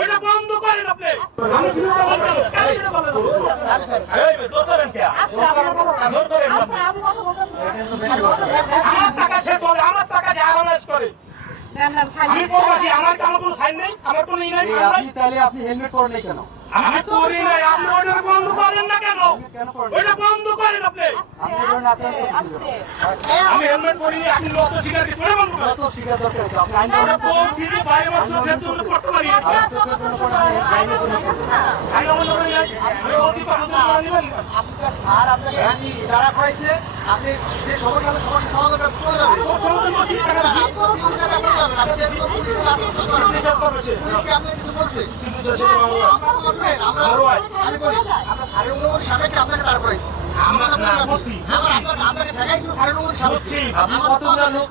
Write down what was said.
ওইটা বন্ধ করেন আপনি। আমার টাকা সে চলে, আমার টাকা যে আরামাজ করে। আমি প্রবাসী, আমার কোনো সাইন নেই, আমার কোনো ই নাই। আপনি হেলমেট পরেন নাই কেন? আমি করি নাই, আপনি ওইটা বন্ধ করেন না কেন? ওইটা বন্ধ করেন আপনি। আমি হেলমেট পরিনি, আপনি লত স্বীকার করতে বন্ধ করেন। আমরা বলছি যে 22 বছর ভেতরে করতে পারি। আমি আমার লোকের নাই, আমি অতি পাঠাতে পারি না। আর আপনাকে যারা খাইছে আপনি যে সবার কাছে সবার খাওয়া দাওয়া চলে যাবে। সমস্ত লোক ঠিক টাকা দিই। আপনি কিছু বলছে আপনাকে দাঁড় করাইছি। আমরা না বলছি, আপনাকে ঠেকাইছিল বলছি। আপনি কতগুলো লোক